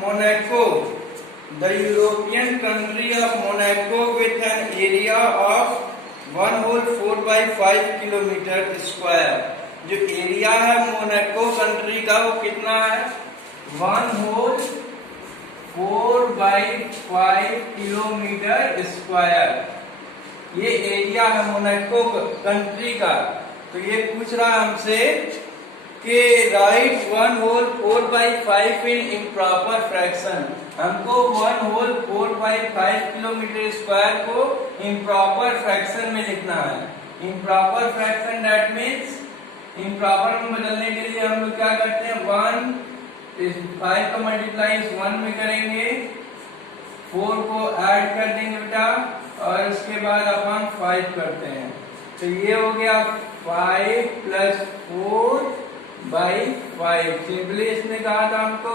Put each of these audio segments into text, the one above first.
Monaco, the European country of Monaco with an area of 1 whole 4 by 5 kilometre square. जो area है Monaco country का वो कितना है? 1 whole 4 by 5 किलोमीटर स्क्वायर। ये एरिया है मोनाको कंट्री का। तो ये पूछ रहा है हमसे कि right 1 whole 4 by 5 in improper fraction. हमको 1 whole 4 by 5 किलोमीटर स्क्वायर को इम्प्रॉपर फ्रैक्शन में लिखना है। Improper fraction that means improper में बदलने के लिए हम लोग क्या करते हैं? 5 का मल्टीप्लाई 1 में करेंगे, 4 को ऐड कर देंगे बेटा, और इसके बाद अपन 5 करते हैं। तो ये हो गया 5 प्लस 4 बाई 5। सिंपली इसने कहा था हमको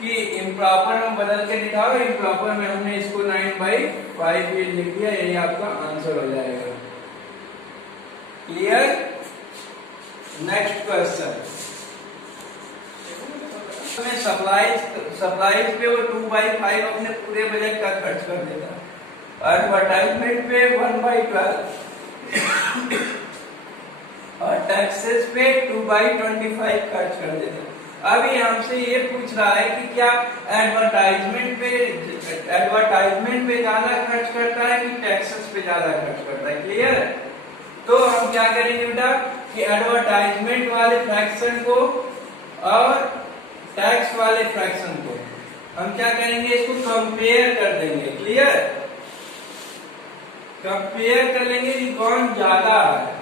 कि इम्प्रॉपर में बदल के दिखाओ। इम्प्रॉपर में हमने इसको 9 बाई 5 ये लिख दिया। यही आपका आंसर हो जाएगा। क्लियर? नेक्स्ट क्वेश्चन में सप्लाईज पे वो 2 बाई 5 अपने पूरे बजट का खर्च कर देगा। एडवर्टाइजमेंट पे 1 बाई 12 और टैक्सेस पे 2 बाई 25 खर्च कर देगा। अभी हमसे ये पूछ रहा है कि क्या एडवर्टाइजमेंट पे ज्यादा खर्च करता है कि टैक्सेस पे ज्यादा खर्च करता है? क्लियर? तो हम क्या करेंगे बेटा कि एडवर्टाइजमेंट वाले फ्रैक्शन को और टैक्स वाले फ्रैक्शन को हम क्या करेंगे? इसको कंपेयर कर देंगे। क्लियर? कंपेयर कर लेंगे कि कौन ज्यादा है।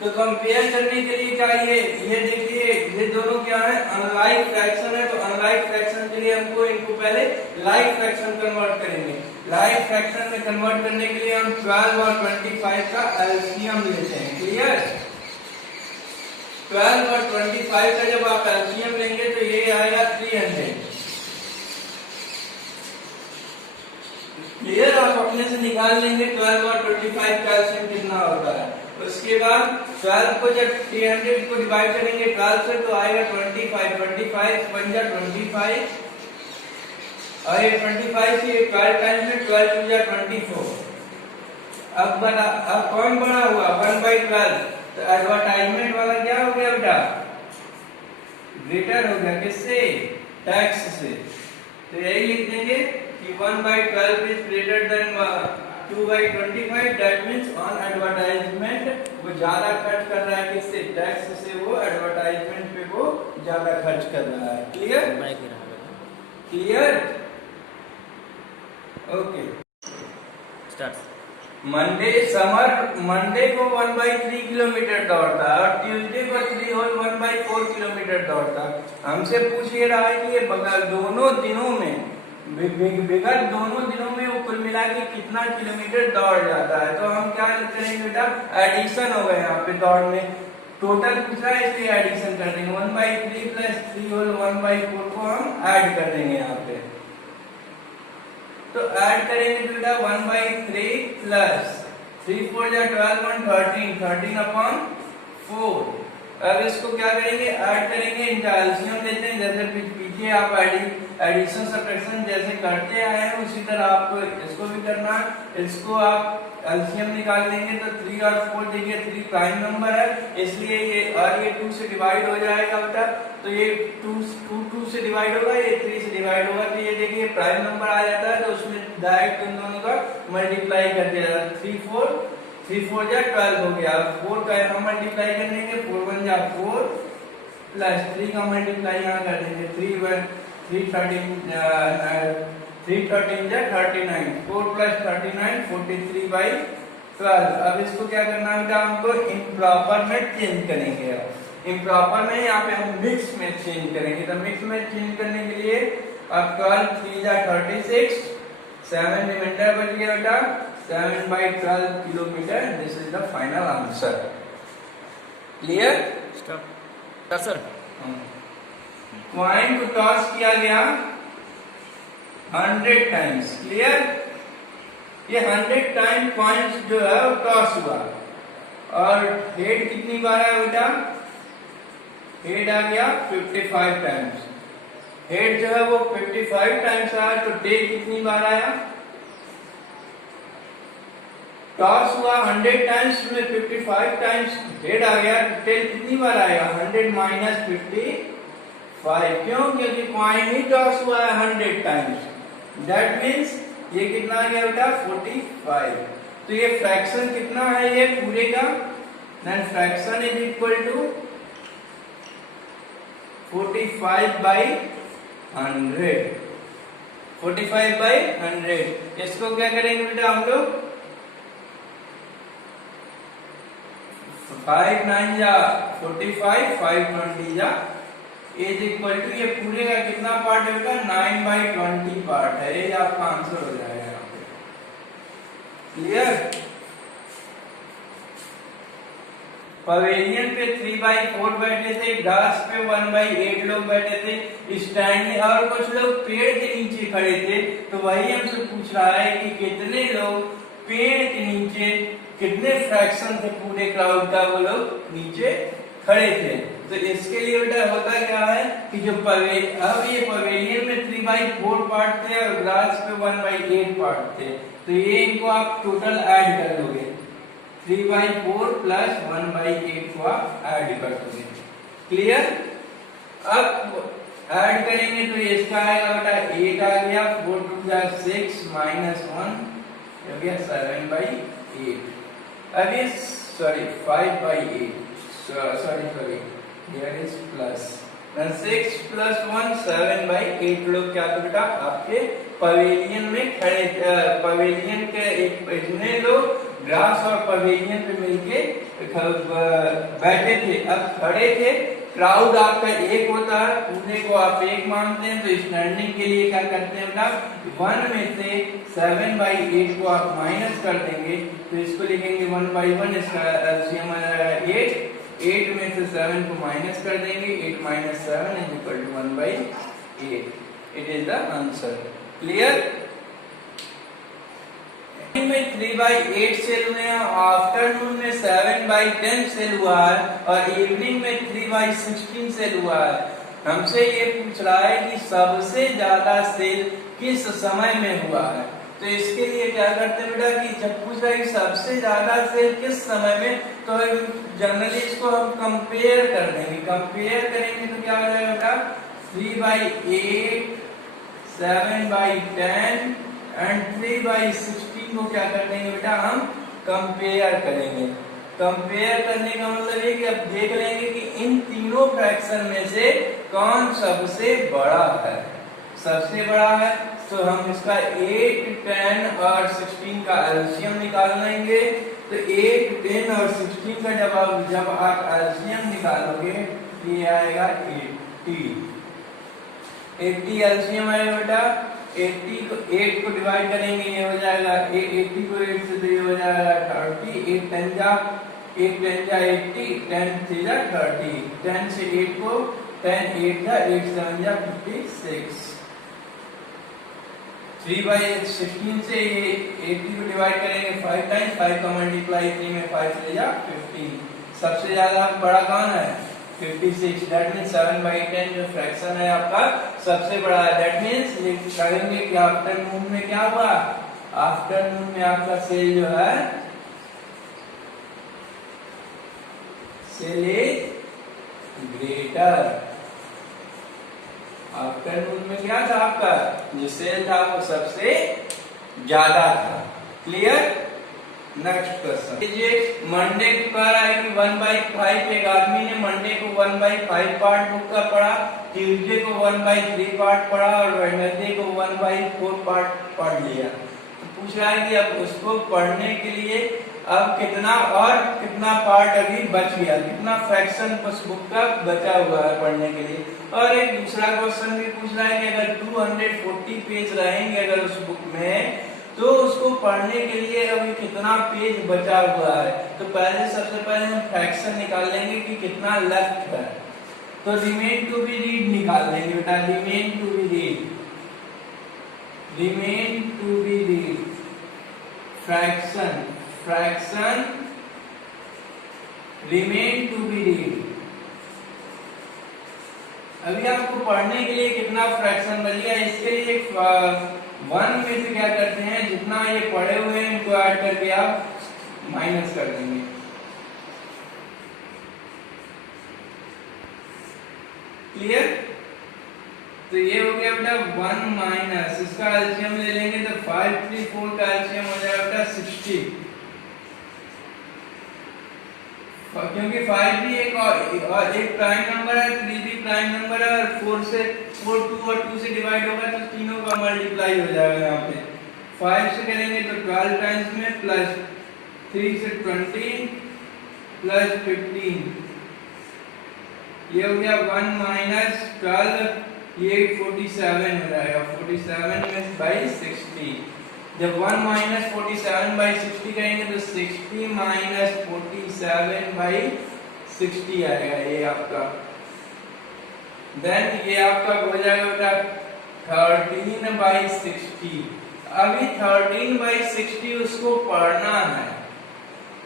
तो कंपेयर करने के लिए क्या ये देखिए, ये दोनों क्या है? अनलाइक फ्रैक्शन है। तो अनलाइक फ्रैक्शन के लिए हमको इनको पहले लाइक फ्रैक्शन कन्वर्ट करेंगे। लाइक फ्रैक्शन में कन्वर्ट करने के लिए हम 12 और 25 का एलसीएम लेते हैं। क्लियर? 12 और 25 का जब आप एलसीएम लेंगे तो ये आएगा 300। क्लियर? आप अपने से निकाल लेंगे 12 और 25 का एलसीएम कितना होता है। उसके बाद 12 को जब 300 को डिवाइड करेंगे 12 से तो आएगा 25 बन जा 25 और ये 25 से 12 टाइम्स में 12 टू जा 24। अब कौन बड़ा हुआ? 1 बाई 12। तो एडवर्टाइजमेंट वाला क्या हो गया बेटा? ग्रेटर हो गया। किससे? टैक्स से। तो यही लिख देंगे कि 1 by 12 is greater than 2 by 25। That means on advertisement वो ज्यादा खर्च कर रहा है। किससे? टैक्स से। वो एडवर्टाइजमेंट पे वो ज्यादा खर्च कर रहा है। Clear? Clear? Okay. Start. Monday को 1 बाई 3 किलोमीटर दौड़ता है और ट्यूसडे को 3 होल 1 बाई 4 किलोमीटर दौड़ता है। हमसे पूछ ये रहा है कि ये दोनों दिनों में विगत दोनों दिनों में वो कुल मिला के कितना किलोमीटर दौड़ जाता है। तो हम क्या करेंगे बेटा? एडिशन होगा यहाँ पे दौड़ में। टोटल पूछ रहा है इसलिए एडिशन कर देंगे। 1 बाई 3 प्लस 3 होल 1 बाई 4 को हम ऐड कर देंगे यहाँ पे। तो ऐड करेंगे तो बेटा 1 बाई 3 प्लस 3 4 जा 12 1 13 अपॉन 4। अब इसको क्या करेंगे? ऐड करेंगे। इनका एलसीएम लेते हैं। जैसे पीछे आप एडिशन सब्ट्रैक्शन जैसे करते आए हैं उसी तरह आपको इसको भी करना है। इसको आप एलसीएम निकाल लेंगे तो 3 और 4 देखिए 3 प्राइम नंबर है इसलिए ये और ये 2 से डिवाइड हो जाएगा बेटा। तो ये 2 से डिवाइड होगा, ये 3 से डिवाइड होगा। तो ये देखिए प्राइम नंबर आ जाता है। तो उसमें डायरेक्ट इन दोनों का मल्टीप्लाई कर दिया जाता है। 3 4 जा 12 हो गया। 4 का यहाँ मल्टीप्लाई कर देंगे। 4 1 जा 4 प्लस 3 का मल्टीप्लाई यहाँ कर देंगे। 3 13 जा 39। 4 प्लस 39 43 बाई 12। अब इसको क्या करना है बेटा? हमको इम्प्रॉपर में चेंज करेंगे। इम्प्रॉपर में यहाँ पे हम मिक्स में चेंज करेंगे। तो मिक्स में चेंज करने के लिए अब 12 3 जा 36 7 रिमाइंडर बच गया बेटा 7 by 12 kilometre. This is the final answer. Clear? Sir coin को टॉस किया गया 100 टाइम्स। क्लियर? ये 100 टाइम कॉइन्स जो है वो टॉस हुआ और हेड कितनी बार है बेटा? हेड आ गया 55 टाइम्स। हेड जो है वो 55 टाइम्स आया, तो टेल कितनी बार आया? टॉस हुआ 100 टाइम्स में 55 टाइम्स हेड आ गया, तो टेल कितनी बार आएगा? 100 माइनस 55। क्यों? क्योंकि कॉइन ही टॉस हुआ है 100 टाइम्स। दैट मीन्स ये कितना आ गया बेटा? 45। तो ये फ्रैक्शन कितना है ये पूरे का? Then fraction is equal to 45 by 100। 45 by 100। इसको क्या करेंगे बेटा हम लोग? 5 9 जा 45, 5 20 जा इज इक्वल टू, ये पूरे का कितना पार्ट है बेटा? 9/20 पार्ट है। ये आपका आंसर हो जाएगा यहाँ पे। क्लियर? पवेलियन पे 3/4 बैठे थे, ग्रास पे 1/8 लोग बैठे थे, स्टैंडिंग और कुछ लोग पेड़ के नीचे खड़े थे। तो वही हमसे पूछ रहा है कि कितने लोग पेड़ के नीचे, कितने फ्रैक्शन थे पूरे क्राउड का वो लोग नीचे खड़े थे। तो इसके लिए बेटा होता क्या है कि जो अब ये पवेलियन में 3/4 पार्ट थे और ग्रास पे 1/8 पार्ट थे, तो ये इनको आप टोटल ऐड कर लोगे। 3/4 प्लस 1/8 को आप ऐड कर दोगे। क्लियर? अब ऐड करेंगे तो इसका आएगा बेटा 8 आ गया, 4 2 जा 6 माइनस 1 हो गया 7/8। अभी sorry 5/8, sorry here is plus, then 6 plus 1 7/8 लोग क्या तो बेटा आपके पवेलियन में खड़े, पवेलियन के इतने लोग ग्रास और पवेलियन पे मिलके बैठे थे। अब खड़े थे, क्राउड आपका एक होता है, पूरे को आप एक मानते हैं, तो स्टैंडिंग के लिए क्या करते हैं बेटा? 1 में से 7/8 को आप माइनस कर देंगे, तो इसको लिखेंगे 1/1, इसका एलसीएम आ जाएगा 8 में से 7 को माइनस कर देंगे, 8 minus 7 is equal to 1/8। It is the answer. Clear? में 3/8 सेल हुए हैं, आफ्टरनून में 7/10 सेल हुआ है और इवनिंग में 3/16 सेल हुआ है। हमसे ये पूछ रहा है कि सबसे ज्यादा सेल किस समय में हुआ है। तो इसके लिए क्या करते हैं बेटा कि जब पूछ रहा है कि सबसे ज्यादा सेल किस समय में, तो जनरली इसको हम कंपेयर कर देंगे। कंपेयर करेंगे तो क्या हो जाएगा बेटा? 3/8, 7/10 एंड 3/16 को क्या कर देंगे बेटा? हम कंपेयर करेंगे। कंपेयर करने का मतलब ये कि अब देख लेंगे कि इन तीनों फ्रैक्शन में से कौन सबसे बड़ा है। सबसे बड़ा है तो हम इसका 8, 10 और 16 का एलसीएम निकाल लेंगे। तो 8, 10 और 16 का जब आप एलसीएम निकालोगे तो ये आएगा 80 एलसीएम आएगा बेटा। 80 को 8 को डिवाइड करेंगे, ये हो जाएगा 80 को 8 से, तो ये हो जाएगा 30। 8 10 जा 80, 10 3 जा 30। 10 से 8 को 10 8 जा 8 7 जा 56। 3/16 से ये 80 को डिवाइड करेंगे 5 टाइम्स, 5 का मल्टीप्लाई 3 में 5 से जा 15। सबसे ज्यादा बड़ा कौन है? 56। दैट मीन्स 7/10 जो फ्रैक्शन है आपका सबसे बड़ा है। दैट मीन्स ये कहेंगे कि आफ्टरनून में क्या हुआ? आफ्टरनून में आपका सेल जो है सेल इज ग्रेटर। आफ्टरनून में क्या था आपका जो सेल था वो सबसे ज्यादा था। क्लियर? Next question. मंडे को कह रहा है कि 1/5, एक आदमी ने मंडे को 1/5 पार्ट बुक का पढ़ा, ट्यूसडे को 1/3 पार्ट पढ़ा और वेडनेसडे को 1/4 पार्ट पढ़ लिया। तो पूछ रहा है कि अब उसको पढ़ने के लिए अब कितना पार्ट अभी बच गया, कितना फ्रैक्शन उस बुक का बचा हुआ है पढ़ने के लिए। और एक दूसरा क्वेश्चन भी पूछ रहा है कि अगर 240 पेज रहेंगे अगर उस बुक में, तो उसको पढ़ने के लिए अभी कितना पेज बचा हुआ है। तो सबसे पहले हम फ्रैक्शन निकाल लेंगे कि कितना लेफ्ट है। तो रिमेन टू बी रीड निकाल लेंगे बेटा। Remain to be read fraction remain to be read. अभी आपको पढ़ने के लिए कितना फ्रैक्शन बच गया, इसके लिए 1 में से क्या करते हैं, जितना ये पढ़े हुए हैं इनको ऐड करके आप माइनस कर देंगे। क्लियर? तो ये हो गया बेटा 1 माइनस, इसका एलसीएम ले लेंगे तो 5 3 4 का एलसीएम हो जाएगा बेटा 60, क्योंकि 5 भी एक प्राइम नंबर है, 3 भी प्राइम नंबर है, और 4 से 4 2 और 2 से डिवाइड होगा तो तीनों का मल्टीप्लाई हो जाएगा। यहाँ पे 5 से करेंगे तो 12 टाइम्स में, प्लस 3 से 20 प्लस 15, ये हो गया 1 माइनस 12, ये 47 हो जाएगा, 47 में बाई 60। जब 1 माइनस 47 बाई 60 करेंगे तो 60 माइनस 47 बाई 60 आएगा ये आपका। देन ये आपका हो जाएगा बेटा 13 बाई 60। अभी 13 बाई 60 उसको पढ़ना है,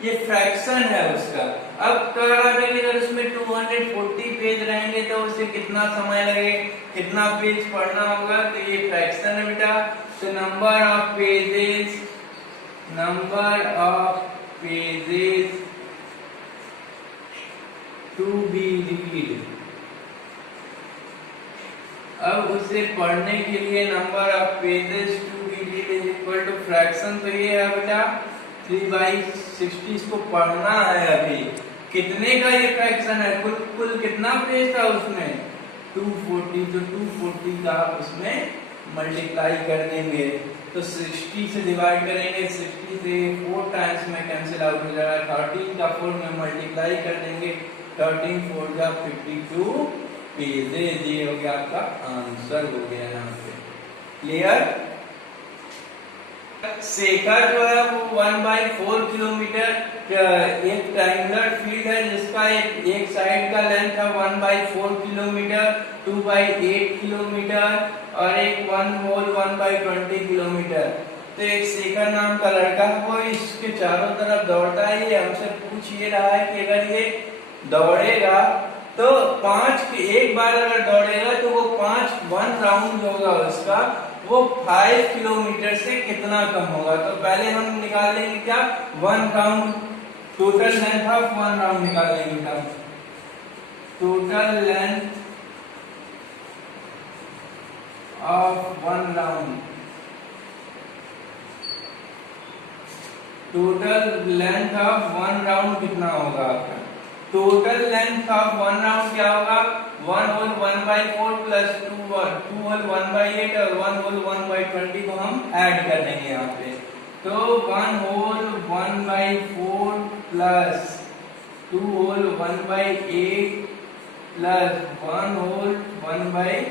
ये फ्रैक्शन है उसका। अब अगर उसमें 240 पेज रहेंगे तो उसे कितना समय लगे, कितना पेज पढ़ना होगा, तो ये फ्रैक्शन है बेटा। तो number of pages to be read, अब उसे पढ़ने के लिए number of pages to be read is equal to fraction. तो ये है बेटा 3/60, इसको पढ़ना है। अभी कितने का ये फ्रैक्शन है, कुल कितना पेज था उसमें 240, तो 240 का आप उसमें मल्टीप्लाई कर देंगे तो 60 से डिवाइड करेंगे, 60 से 4 टाइम्स में कैंसिल आउट हो जाएगा, 13 का 4 में मल्टीप्लाई कर देंगे, 13 4 जा 52 पेजेस। ये हो गया आपका आंसर हो गया यहाँ पे। क्लियर? शेखर जो है वो 1/4 किलोमीटर एक ट्रायंगुलर फील्ड है जिसका एक साइड का लेंथ है 1/4 किलोमीटर, 2/8 किलोमीटर और एक 1 होल 1/20 किलोमीटर। तो एक शेखर नाम का लड़का है, वो इसके चारों तरफ दौड़ता है। ये हमसे पूछ ये रहा है कि अगर ये दौड़ेगा तो एक बार अगर दौड़ेगा तो वो 1 राउंड होगा उसका, वो 5 किलोमीटर से कितना कम होगा। तो पहले हम निकाल लेंगे क्या, 1 round, total length of 1 round निकाल लेंगे। Total length of 1 round, total length of 1 round कितना होगा आपका। टोटल लेंथ ऑफ 1 राउंड क्या होगा, 1 होल 1/4 प्लस 2 होल 1/8 और 1 होल 1/20 को हम ऐड कर देंगे यहाँ पे। तो 1 whole 1/4 plus 2 whole 1/8 plus 1 whole 1/20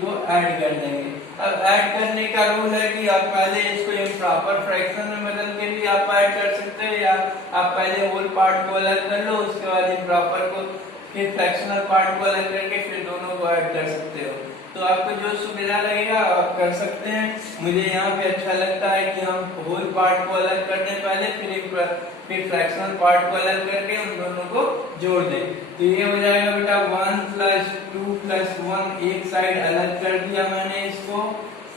को ऐड कर देंगे। अब ऐड करने का रूल है कि आप पहले इसको इम्प्रॉपर फ्रैक्शन में बदल के भी आप ऐड कर सकते हो, या आप पहले होल पार्ट को अलग कर लो, उसके बाद इम्प्रॉपर को, फिर फ्रैक्शनल पार्ट को अलग करके फिर दोनों को ऐड कर सकते हो। तो आपको जो सुविधा लगेगा आप कर सकते हैं। मुझे यहाँ पे अच्छा लगता है कि हम होल पार्ट को अलग कर दें पहले, फिर फ्रैक्शनल पार्ट को अलग करके उन दोनों को जोड़ दें। तो ये हो जाएगा बेटा 1 प्लस 2 प्लस 1, एक साइड अलग कर दिया मैंने इसको,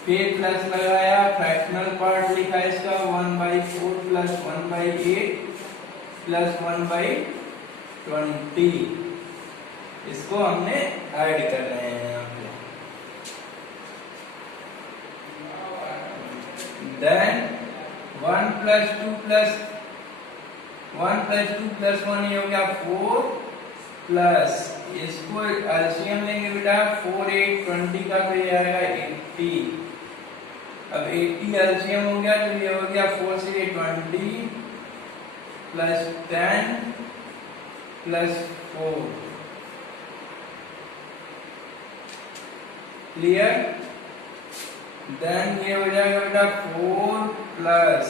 फिर प्लस लगाया, फ्रैक्शनल पार्ट लिखा इसका 1/4 प्लस 1/8 प्लस 1/20, इसको हमने ऐड कर रहे हैं यहाँ पे। देन 1 प्लस 2 प्लस 1 ये हो गया 4 प्लस, इसको एलसीएम लेंगे बेटा 4 8 20 का, तो ये आएगा 80। अब 80 एलसीएम हो गया तो ये हो गया 4 से 20 प्लस 10 प्लस 4। क्लियर? देन ये हो जाएगा बेटा 4 प्लस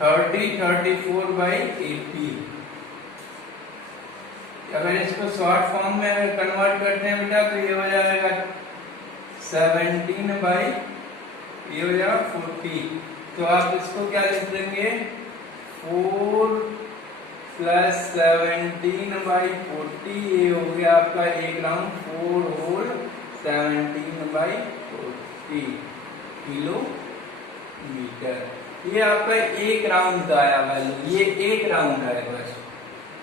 30 34/80। अगर इसको शॉर्ट फॉर्म में कन्वर्ट करते हैं बेटा तो ये हो जाएगा 17/, ये हो जाएगा 40। तो आप इसको क्या लिख देंगे 4 प्लस 17/40, ये हो गया आपका 1 राउंड 4 होल 17/40 किलोमीटर। ये आपका 1 राउंड का आया वैल्यू, ये 1 राउंड है बस।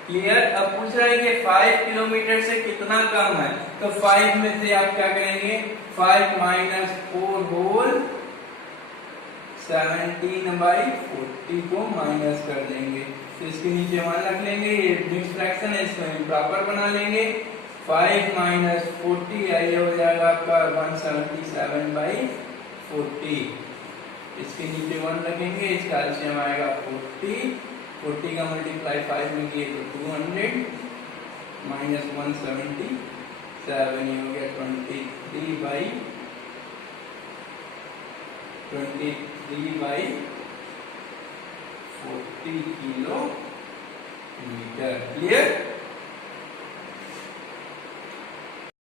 क्लियर। अब पूछ रहा है कि 5 किलोमीटर से कितना कम है, तो 5 में से आप क्या करेंगे, 5 माइनस 4 होल 17/40 को माइनस कर देंगे, तो इसके नीचे 1 रख लेंगे। ये मिक्स फ्रैक्शन है, इसको इम्प्रॉपर बना लेंगे। 5 माइनस 40 ये हो जाएगा आपका 177/40। इसके नीचे 1 रखेंगे, इसका एलसीएम आएगा 40 का मल्टीप्लाई 5 में किए तो 200 माइनस 177, ये हो गया 23/40 किलोमीटर। क्लियर।